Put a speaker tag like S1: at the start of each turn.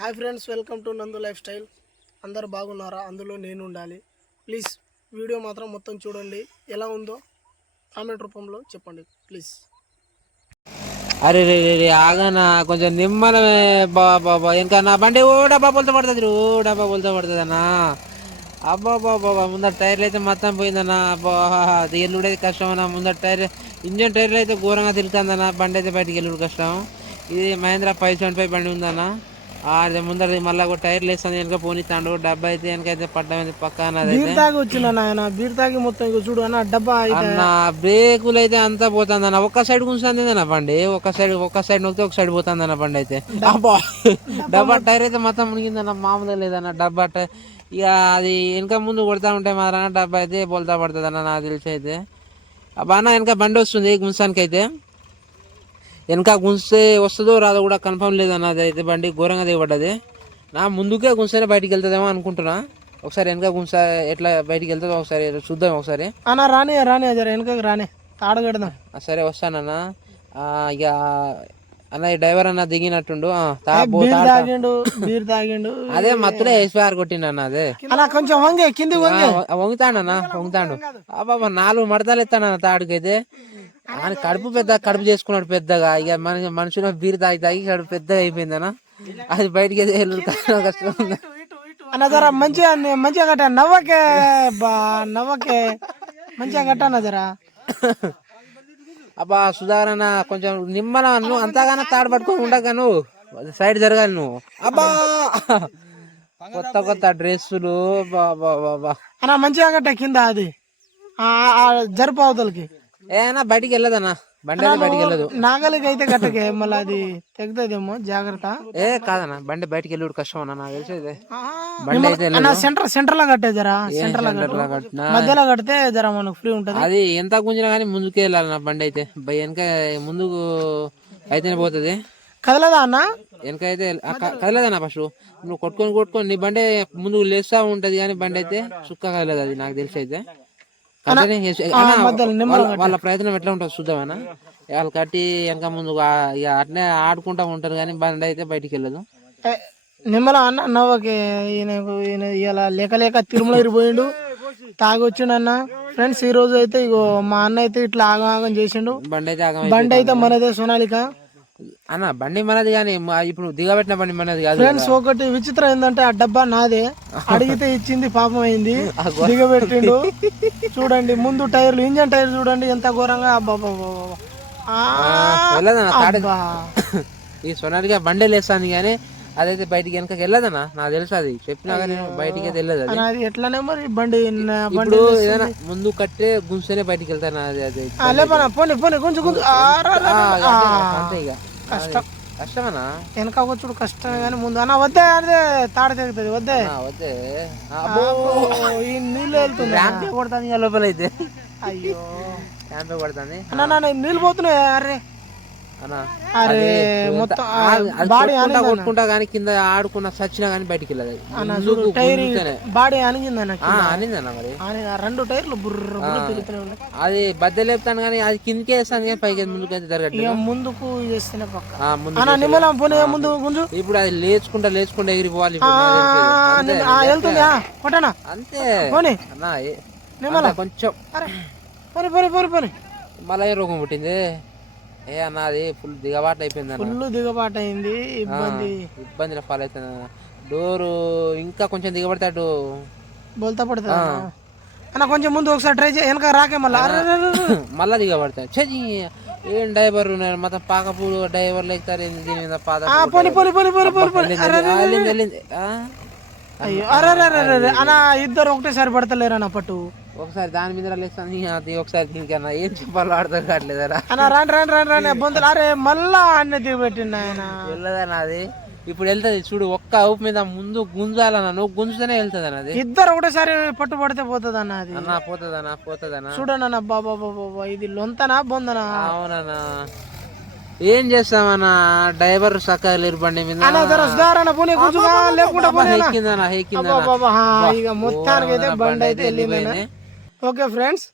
S1: Hi friends welcome to Nandu life style. అందరు బాగున్నారా? అందులో నేను ఉండాలి. ప్లీజ్ వీడియో మాత్రం మొత్తం చూడండి. ఎలా ఉందో కామెంట్ రూపంలో చెప్పండి ప్లీజ్.
S2: అరే రే రే రే ఆగనా కొంచెం నిమ్మలమే బా బాబా ఇంకా నా బండి ఓ డబ్బా పొలత పడుతుంది ఓ డబ్బా పొలత పడుతుంది అన్నా. అబ్బా బాబా ముందర టైర్లు అయితే మొత్తం పోయిందన్నా. అబ్బా ఎల్లుడైతే కష్టం అన్న. ముందర టైర్ ఇంజన్ టైర్లు అయితే ఘోరంగా తిరుగుతుందన్నా బండి అయితే బయటికి వెళ్ళుడు కష్టం. ఇది మహేంద్ర ఫైవ్ సెవెన్ ఫైవ్ బండి ఉందన్నా. అదే ముందర మళ్ళీ ఒక టైర్లు వేస్తుంది వెనక పోనీస్తాడు డబ్బా అయితే వెనకైతే పడ్డం పక్కన
S1: బీర్ తాగి వచ్చిన నాయన బీర్ తాగి మొత్తం చూడు అన్న డబ్బా
S2: అన్న బ్రేకులు అయితే అంతా పోతుంది అన్న. ఒక్క సైడ్ కూర్చుంది అన్న బండి ఒక సైడ్ ఒక సైడ్ నొక్కితే ఒక సైడ్ పోతుంది అన్న బండి అయితే. అబ్బా డబ్బా టైర్ అయితే మొత్తం మునిగిందన్న మామూలుగా లేదన్న డబ్బా టైర్ ఇక అది వెనక ముందు కొడతా ఉంటే మాత్రం డబ్బా అయితే బోల్తా పడుతుంది అన్న నాకు తెలిసి అయితే. అబ్బా అన్న వెనక బండి వస్తుంది గుంసానికి అయితే వెనక గుంస్తే వస్తుందో రాదో కూడా కన్ఫర్మ్ లేదన్న అది అయితే బండి ఘోరంగా దిగబడ్డది. నా ముందుకే గుంస్తేనే బయటికి వెళ్తుందేమో అనుకుంటున్నా. ఒకసారి వెనక గుంస ఎట్లా బయటికి వెళ్తుందో ఒకసారి చూద్దాం ఒకసారి.
S1: అన్న రాని రాని వెనకకి రాని తాడు కడదాం.
S2: ఆ, సరే వస్తానన్న ఇక అన్న ఈ డ్రైవర్ అన్న దిగినట్టుండు.
S1: తాగిండు బీర్ తాగిండు.
S2: అదే మత్తులే ఎస్ఆర్ కొట్టిండన్న అదే.
S1: అన్న కొంచెం వంగే కింది వంగే.
S2: వంగుతాడన్న వంగుతాడు. అబ్బాబా నాలుగు మడతలు ఎత్తాడన్న తాడుకైతే. ఆయన కడుపు పెద్ద కడుపు చేసుకున్నాడు పెద్దగా. ఇక మన మనుషులు బీర్ తాగి తాగి కడుపు పెద్దగా అయిపోయిందన్న అది బయటికి కష్టం.
S1: అన్న జర మంచిగా మంచిగా కట్ట నవ్వకే బా నవ్వకే. మంచిగా కట్టన్న జరా.
S2: అబ్బా సుధాకర్ అన్న కొంచెం నిమ్మల నువ్వు అంతగానో తాడు పట్టుకొని ఉండగా నువ్వు. సైడ్ జరగాలి నువ్వు. అబ్బా! కొత్త కొత్త డ్రెస్సులు బాబా బాబా
S1: అన్న మంచిగా కట్ట కింద అది. జరుపు అవతలకి.
S2: ఏనా బయటికి వెళ్ళదన్నా. బండి అయితే బయటికి వెళ్ళదు.
S1: నాగలికి అయితే కట్టకే మళ్ళీ అది తెగుతుందేమో జాగ్రత్త.
S2: ఏ కాదన్నా బండి బయటికి వెళ్ళుడు కష్టం అన్న నాకు తెలిసేది బండి అయితే వెళ్ళదు
S1: సెంటర్ సెంటర్లో కట్టే జరా
S2: సెంటర్లో
S1: కట్టు.
S2: లో కట్టినా.
S1: మధ్యలో కడితే జర మనకు ఫ్రీ ఉంటది.
S2: అది ఎంత గుంజినా కానీ ముందుకే వెళ్ళాలి నా బండి అయితే. బై వెనక ముందుకు అయితేనే పోతుంది.
S1: కదలదా అన్న?
S2: వెనక అయితే కదలదన్నా ఫస్ట్ నువ్వు కొట్టుకొని కొట్టుకొని నీ బండి ముందుకు లేస్తా ఉంటది కానీ బండి అయితే సుక్క కదలదు అది నాకు తెలిసి అయితే. వాళ్ళ- ప్రయత్నం ఎట్లా ఉంటుంది చూద్దామన్నా వాళ్ళు కట్టి వెనక ముందు ఇక అట్నే ఆడుకుంటా ఉంటారు కానీ బండి అయితే బయటికి వెళ్ళదు.
S1: నిమ్మల అన్న నవ్వకే ఈయనకు ఈయన ఇలా లేక లేక తిరుమల పోయిండు. తాగి వచ్చిండు అన్న. ఫ్రెండ్స్ ఈ రోజు అయితే ఇగో మా అన్న అయితే ఇట్లా ఆగం ఆగం చేసిండు.
S2: బండి అయితే ఆగం
S1: బండి అయితే మనదే సోనాలిక.
S2: అన్న బండి మనది కానీ ఇప్పుడు దిగబెట్టిన బండి మనది కాదు
S1: ఫ్రెండ్స్ ఒకటి విచిత్రం ఏంటంటే ఆ డబ్బా నాదే. అడిగితే ఇచ్చింది పాపం అయింది దిగబెట్టిండు. చూడండి ముందు టైర్లు ఇంజన్ టైర్ చూడండి ఎంత ఘోరంగా.
S2: ఈ సొనాలిగా బండే లేస్తాను కానీ అదైతే బయటికి వెనక వెళ్ళదన్నా? నాకు తెలుసు అది. చెప్పినా కానీ బయటికి అయితే వెళ్ళదు అది
S1: ఎట్లానే మరి బండి బండి
S2: ఏదైనా ముందు కట్టే గుంసెనే బయటికి వెళ్తాను అది అది
S1: పోనీ పోనీ.
S2: అంతే
S1: ఆ,
S2: అంతే ఇక.
S1: కష్టం.
S2: కష్టమన్నా
S1: వెనక వచ్చుడు కష్టమే కానీ ముందు అన్న వద్దే అదే తాడ తెగుతుంది వద్దే.
S2: వద్దే.
S1: ఈ నీళ్ళు వెళ్తుంది
S2: ర్యాంపే కొడుతుంది లోపల అయితే
S1: అయ్యో.
S2: ర్యాంపే కొడుతుంది?
S1: అన్న నీళ్ళు పోతున్నాయి? అరే. మొత్తం
S2: కొట్టుకుంటా కానీ కింద ఆడుకున్న సచ్చినా కానీ బయటికి వెళ్ళదు.
S1: బాడీ
S2: అనిందన్న మరి.
S1: రెండు టైర్లు బుర్ర
S2: అది బద్దె లేపుతాను కానీ అది కిందకే వేస్తాను కానీ పైకి ముందుకు అయితే జరగట్లేదు.
S1: ముందుకు
S2: ముందు
S1: గుంజు.
S2: ఇప్పుడు అది లేచుకుంటా లేచుకుంటా ఎగిరిపోవాలి
S1: వెళ్తుంది కొట్టనా?
S2: అంతే. కొంచెం. మళ్ళీ రోగం పుట్టింది. ఏ అన్న అది ఫుల్ దిగబాటు అయిపోయింది
S1: ఫుల్ దిగబాటు అయింది ఇబ్బంది.
S2: ఇబ్బందిలో ఫాలో అవుతుంది డోరు ఇంకా కొంచెం దిగబడితే అటు
S1: బోల్తా పడుతుంది? అన్న కొంచెం ముందు ఒకసారి ట్రై చేయి వెనక రాకే మళ్ళీ.
S2: మళ్ళా దిగబడతాయి చెయ్యి ఏం డ్రైవర్ మొత్తం పాకపూ డ్రైవర్లు ఎక్కుతారు ఏంది దీని మీద
S1: ఆ, పోనీ పోనీ పోనీ పోనీ పోనీ పోనీ.
S2: వెళ్ళింది, వెళ్ళింది?
S1: అయ్యో అరే, అరే అరే అన్న ఇద్దరు ఒకటేసారి పడతలేరు అన్న పట్టు.
S2: ఒకసారి దాని మీద లేస్తాను అది ఒకసారి దీనికి అన్న ఏం చెప్పాలో అర్థం కావట్లేదరా
S1: అన్న రాండి రాండి రాండి రాండి బొందలు అరే మళ్ళా అన్న దిగబెట్టిండు ఆయన.
S2: వెళ్ళదన్న అది. ఇప్పుడు వెళ్తుంది చూడు ఒక్క ఊపు మీద ముందు గుంజాలన్న నువ్వు గుంజుతూనే వెళ్తుంది అన్న అది.
S1: ఇద్దరు ఒకటేసారి పట్టు పడితే పోతుంది అన్న అది.
S2: అన్న పోతుందన్న పోతుందన్న.
S1: చూడండి అన్న బాబా బాబా ఇది లొంతనా బొందనా
S2: అవునన్నా. ఏం చేస్తామన్న? డ్రైవర్ సక్క లేరు బండి మీద.
S1: లేకుండా మొత్తానికి అయితే బండి అయితే వెళ్ళింది అన్న. Okay friends